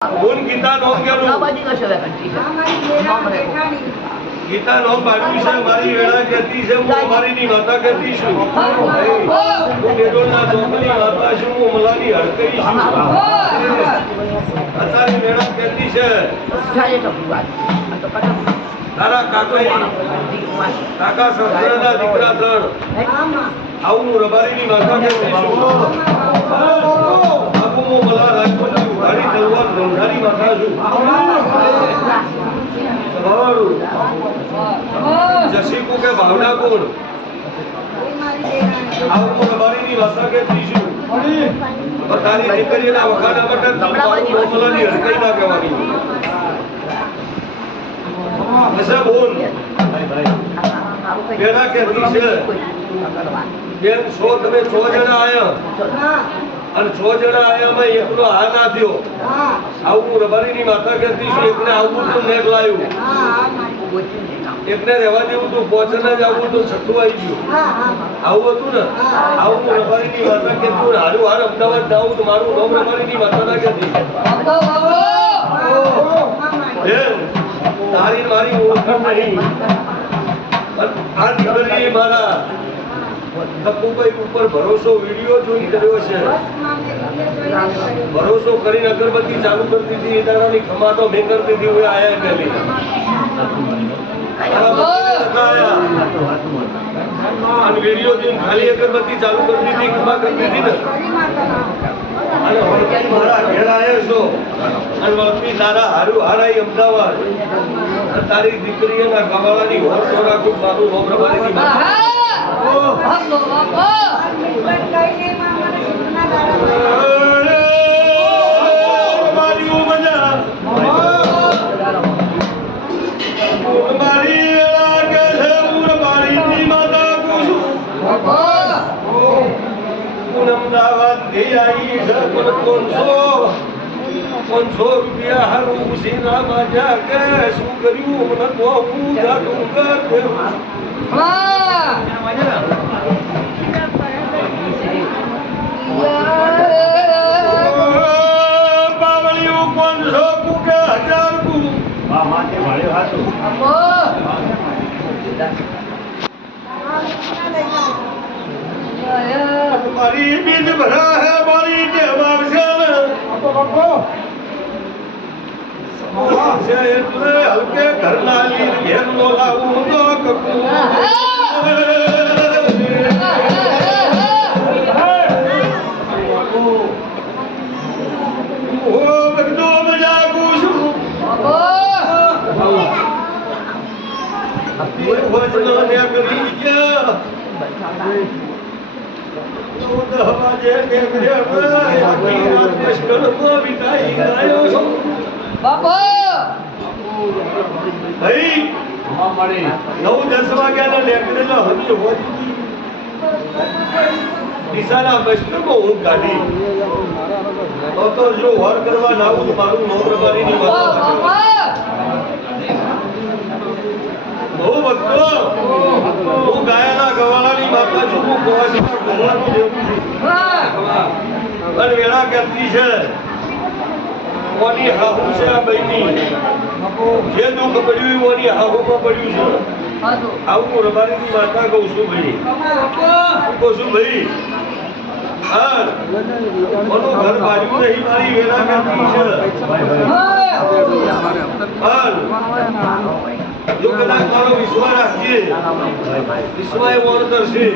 બોલ ગીતા નો કેલું ગીતા નો પાડ્યું છે મારી વેળા કહેતી છે હું અમારી ની માતા કહેતી છું હું બેડોલના ચોકની માતા છું હું મલાની હડકઈ છું અત્યારે વેળા કહેતી છે તારા કાકા સસરાના દીકરા ત્રણ આવું હું રબારીની માતા કહેતી છું આવું હું મલા રાજપૂતની ઉઘાડી તલવાર ગંધારી માતા છું જસીકુ કે ભાવના કોણ આવું હું રબારીની માતા કહેતી છું તારી દીકરીના વખાણા માટે મલાની હડકઈ ના કહેવાની ऐसा बोल बेड़ा कहती है बेन 100 તમે 6 જણા આયા અને 6 જણા આયા માં એકનો આ ના થયો આવું રબારીની માતા કહેતી છે એકને આવું તો નેક લાયું એકને રહેવા દેવું તો પોચને જ આવું તો છઠ્ઠું આવી ગયું આવું હતું ને આવું રબારીની માતા કહેતી હારું હાર અમદાવાદ જાઉં તો મારું નામ રબારીની માતા ના કહેતી તારી મારી ઓળખાણ નહીં આ દીકરી મારા ટપ્પુભાઈ ઉપર ભરોસો વિડીયો જોઈ કર્યો છે ભરોસો કરીને અગરબત્તી ચાલુ કરતી હતી એ દાડાની ખમા તો મેં કરતી હતી હું આયા પેલી અને વિડીયો જોઈને ખાલી અગરબત્તી ચાલુ કરતી હતી ખમા કરતી હતી ને અને વળતી મારા ઘેર આવ્યો છો અને વળતી તારા હારું હારાઈ અમદાવાદ તારી દીકરીના ગવાળાની હોર તો રાખું મારું હોમ રબારીની અમદાવાદ ગઈ આવી છે પણ 500 રૂપિયા હારું ઉસીનામાં જા કે શું કર્યું મને તો હું જાતું કર બાવળિયું 500 કુકે 1000 કુ માટે ભાડે હાચું મારી બીજ ભરા હે મારી ટેવાવ છે ને એટલે હલકે ઘરના લીર ઘેર નો લાવું તો કકું બધો મજા પૂછું ભજનો ને કરી ગયા હું ગાડી તો જો વર કરવા ના આવું મારું નોમ રબારીની વાત બહુ ભક્તો હું ગાયાના ગવાળાની માતા છું હું ભગવાનની દેવું છું અને વેળા કરતી છે કોની હાહુ છે આ બહેની જે દુઃખ પડ્યું ઓની હાહુમાં પડ્યું છે આવું રબારીની માતા કહું છું ભાઈ કહું છું ભાઈ હા ઓનું ઘર બાજુ નહીં મારી વેળા કરતી છે જો કદાચ મારો વિશ્વાસ રાખીએ વિશ્વાસ ઓર કરશે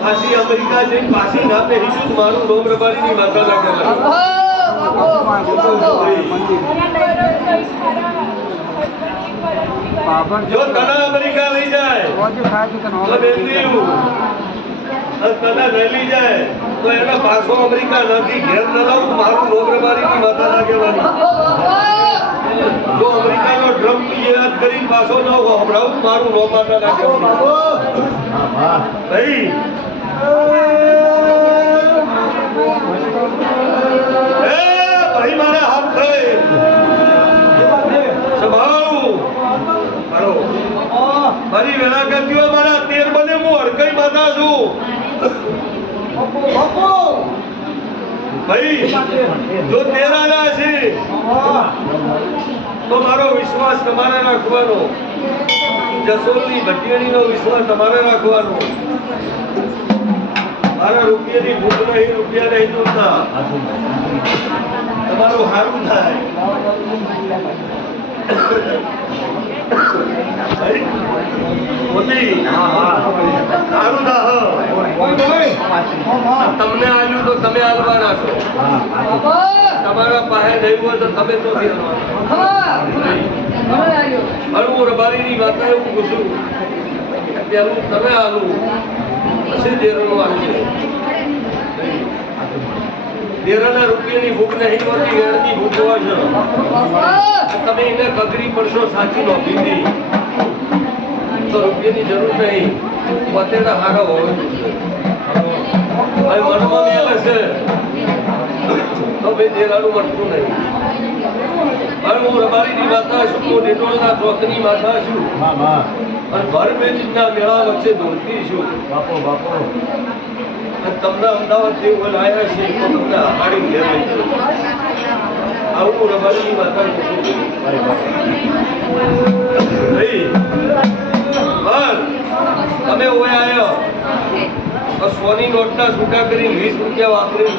પાછી અમેરિકા જઈને પાછી ના પહેરીશું મારું નોમ રબારીની માતા લાગે જો તને અમેરિકા લઈ જાય તો બેંગલુરુ તને લઈ જાય તો એના પાછો અમેરિકા નથી ઘેર ન લાવું મારું નોમ રબારીની માતા લાગે જો અમેરિકાનો ડ્રમ યાદ કરી પાછો ન હમણાં મારું નો માતા લાગે ભાઈ ભાઈ મારે હાથ થઈ સંભાળું મારી વેળા કરતી હોય મારા 13 બને હું હડકઈ માતા છું ભાઈ જો તેરાના છે તો મારો વિશ્વાસ તમારે રાખવાનો, જસોલની ભટિયાણીનો વિશ્વાસ તમારે રાખવાનો. મારા રૂપિયાની ભૂખ નહીં, રૂપિયા નહીં જોતા, તમારું સારું થાય. તમને આલ્યું તો તમે આલવાના છો, તમારા પાસે નહીં હોય તો તમે તો હું રબારીની વાત એવું પૂછું, પેલું તમે આલું પછી દેરનું આવશે. દેરાના રૂપિયાની ભૂખ નહીં હોતી, વેળની ભૂખ હોય છે. તમે એને કગરી પડશો સાચી નોકરી નહીં તો રૂપિયાની જરૂર નહીં, પતેડા હારા હોય. હવે મનમાં મેલે છે તો ભાઈ દેરાનું મળતું નહીં. હવે હું રબારીની માતા છું, હું ડેટોળના ચોકની માતા છું અને ભર બેચના મેળા વચ્ચે દોડતી છું. તમને અમદાવાદ જેવું લાયા છે તો તમને આડી ઘેર લઈ જાઉં. આવું રબારીની માતા તમે ઓય આવ્યો સોની નોટના છૂટા કરી 20 રૂપિયા વાપરી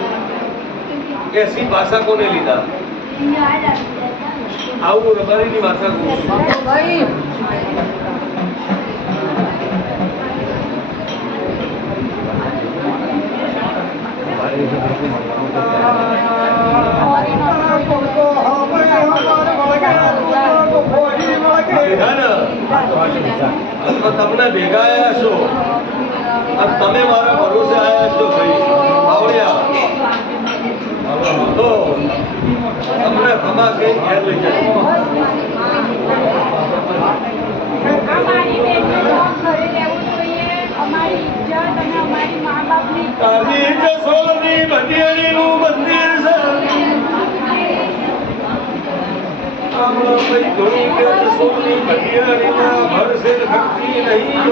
80 પાસા કોને લીધા? આવું રબારીની માતા તમને ભેગા આવ્યા છો અને તમે મારા ભરોસે આવ્યા છો ભાઈ આવડ્યા તો તમને ખમા કઈ ઘેર લઈ જાય. તારી જસોલની ભટિયાણીનું મંદિર છે. ધોની કે જસોલની ભટિયાણીના ભરસે ભક્તિ નહીં,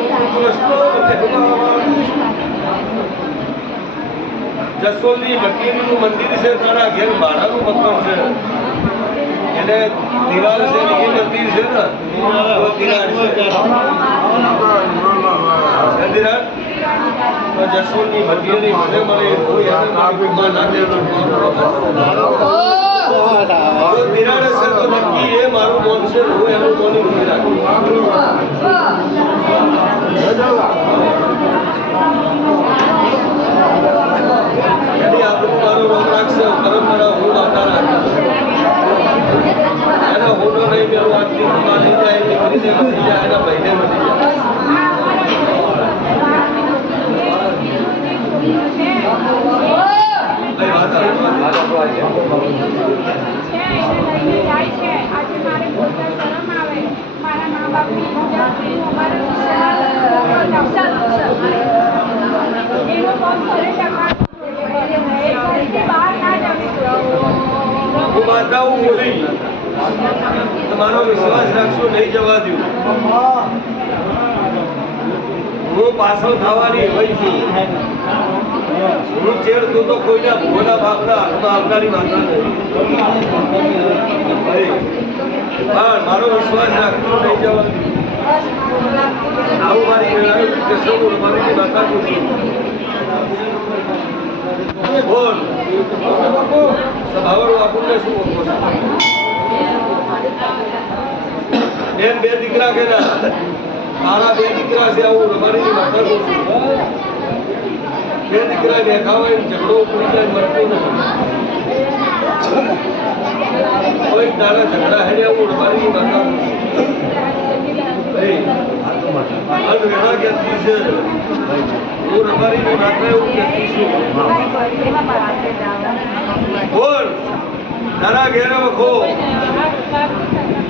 જસોલની ભટિયાણીનું મંદિર છે, તારા ઘેર ભાડાનું મકાન છે, એને દિવાલ છે એ મંદિર છે ને તો દિરાડ છે. જસોલની ભટિયાણી મને મળે કોઈ દિરાડ છે તો નક્કી એ મારું મોન છે, હું એનું મોની નથી રાખું. આપણું મારું રોગ રાખશે, પરંપરા હું માતા રાખીશ. એનો હોટો નહીં મેળવું આજથી લઈ જાય, દીકરીને મળી જાય, એના ભાઈને મળી જાય. હું માતાઓ બોલી તમારો વિશ્વાસ રાખશો, નહીં જવા દઉં. હું પાછળ થવાની હોય છું. હું ચેડતું તો કોઈના ભોલા બાપના હાથમાં આવનારી માતા નહીં. હા, મારો વિશ્વાસ રાખશો, નહીં જવા દઉં. આવું મારી મેળાવી મારી માતા પૂછું. બોલ સભાવાળું આપણને શું કહો છો? બેન બે દીકરા કે ના? મારા બે દીકરા છે, આવું રબારીની માતા કહું છું. બે દીકરા દેખા હોય ઝઘડો ઉકળી જાય, મળતું નથી. કોઈ નાના ઝઘડા હેડે આવું રબારીની માતા કહું છું. વેળા કહેતી છે, હું રબારીની માતા એવું કહેતી છું. બોલ તારા ઘેર વખો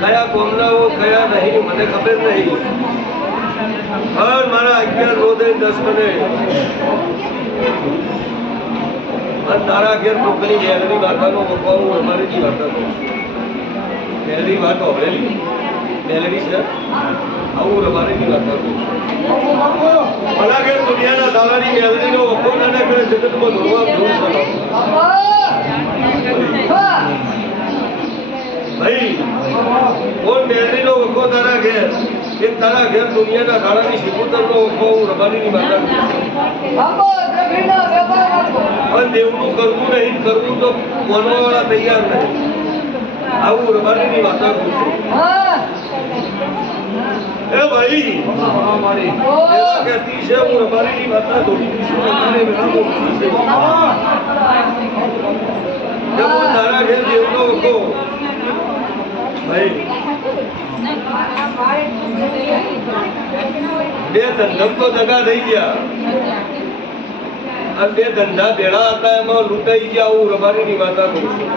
કયા કોમનાઓ કયા નહીં મને ખબર નહીં. હર મારા 11 રોદે 10 મને અને તારા ઘેર કોકની ગેલરી માતાનો વખવાવું અમારી વાર્તા કહું. પહેલી વાત હોળેલી ગેલરી છે, આવું રબારીની વાર્તા કહું. ભલા ઘેર દુનિયાના દાલાની ગેલરીનો વખો ના કરે જગતમાં ધોવા ધોર છે. ભાઈ કોણ મેળવી નો વખો તારા ઘેર એક તારા ઘેર દુનિયાના દાડાની શિકુતર નો વખો હું રબારીની માતા પણ દેવનું કરવું નહીં કરવું તો માનવા વાળા તૈયાર નહીં આવું રબારીની માતા પૂછું એ ભાઈ કહેતી છે હું રબારીની માતા ધોળી છું તારા ઘેર દેવનો વખો ભાઈ બે ધંધમ તો દગા થઈ ગયા અને બે ધંધા ભેળા હતા એમાં લૂંટાઈ ગયા હું રબારીની માતા કહું છું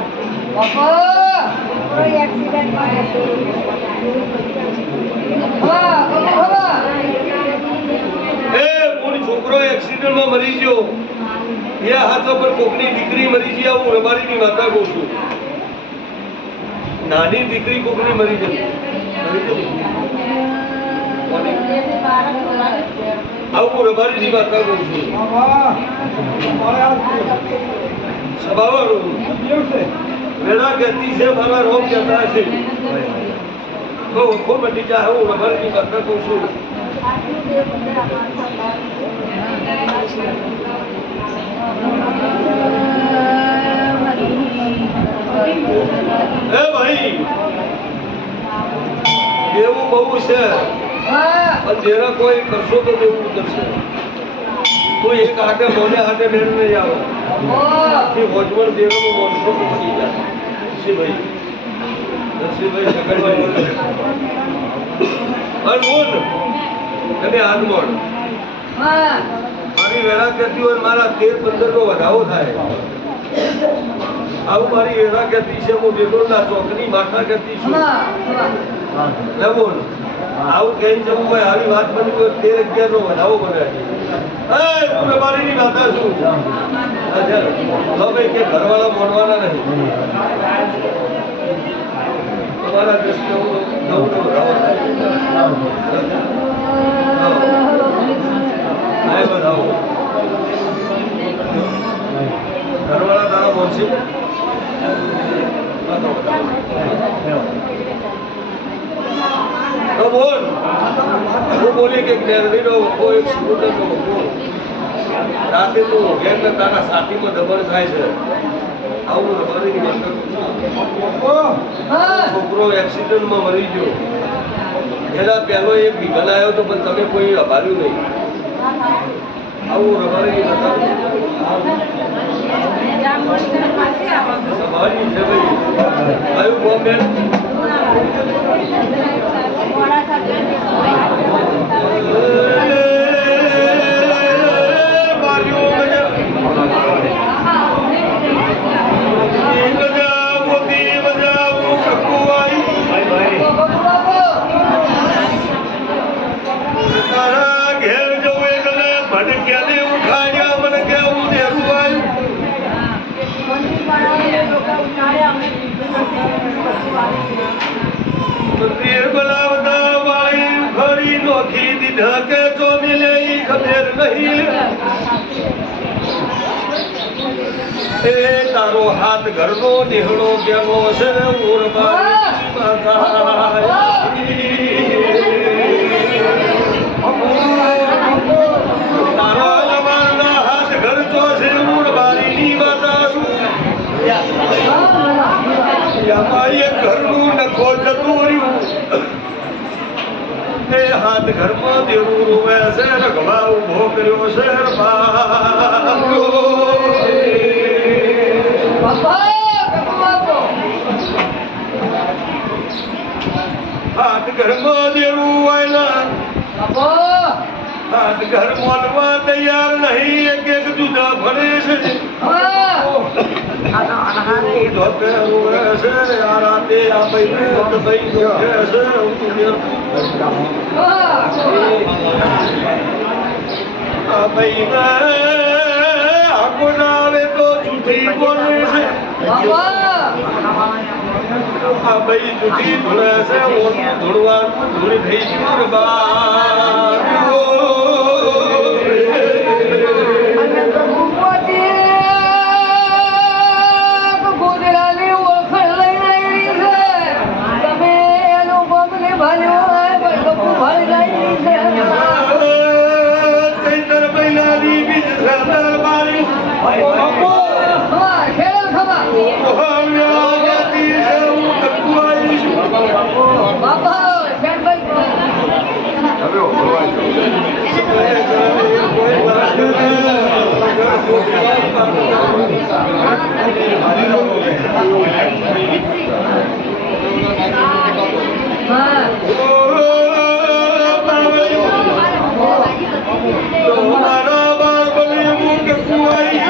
છોકરો એક્સિડન્ટમાં મરી ગયો એ હાથો પર કોકની દીકરી મરી ગયા હું રબારીની માતા કહું છું નાની દીકરી કોકની મરી જતી આવું રબારીની માતા કહું છું સભાવાળું વેળા કહેતી છે મારા રોગ કહેતા છે તો ઓખો મટી જાય હું રબારીની માતા કહું છું એ ભાઈ દેવું બહુ છે પણ જેના કોઈ કરશો તો દેવું કરશે કોઈ એક હાથે મોને હાથે બેન નહીં આવે વોજવણ દેવાનું મોનસો પડી જાય નરસિંહભાઈ સગડભાઈ અનમોલ તમે આનમોલ મારી વેળા કહેતી હોય મારા 13-15 નો વધાવો થાય આવું મારી વેળા કહેતી છે હું ડેટોલના ચોકની માથા કહેતી છું બોલ આવું કહી જવું હોય આવી વાત બની હોય 13-11 નો વધાવો બને હું રબારીની માતા છું ભાઈ કે ઘરવાળા મોનવાના નહીં તમારા દ્રષ્ટિ નવ વધાવો વધાવો ઘરવાળા તારા બોલશે બોલ હું બોલી કે જ્ઞાનવીનો વખો એક સ્કૂટરનો વખો રાતે તું ઘેર ને તારા સાથીમાં દબર થાય છે આવું રબારીની છોકરો એક્સિડન્ટમાં મરી ગયો એના પહેલો એક વિઘન આવ્યો તો પણ તમે કોઈ અભાર્યું નહીં આવું રબારીની બતાવું સભાની છે ભાઈ કયું બોમ્બે મંદિર બનાવતા વાળી ઉખડી નોખી દીધા કે જો મિલે ઈ ખબર નહીં એ તારો હાથ ઘરનો દેહડો કેનો છે ઉરબારી માતા તારા લબારના હાથ ઘર ચો છે ઉરબારીની માતા ઘરનું નખો જતું રહ્યું એ હાથ ઘરમાં દેવું રોવે છે રઘવા ઉભો કર્યો છે હાથ ઘરમાં દેવું હોય હાથ ઘર મોનવા તૈયાર નહીં એક એક જુદા ફરે છે આવે તો જૂઠી બોલે છે ભાઈ જૂઠી ધૂળે છે ધૂળવાનું ધૂળ થઈ ગયું મારા બાર બની હું કે કુંવારી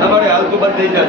તમારે હાલ તો બંધ થઈ જાય.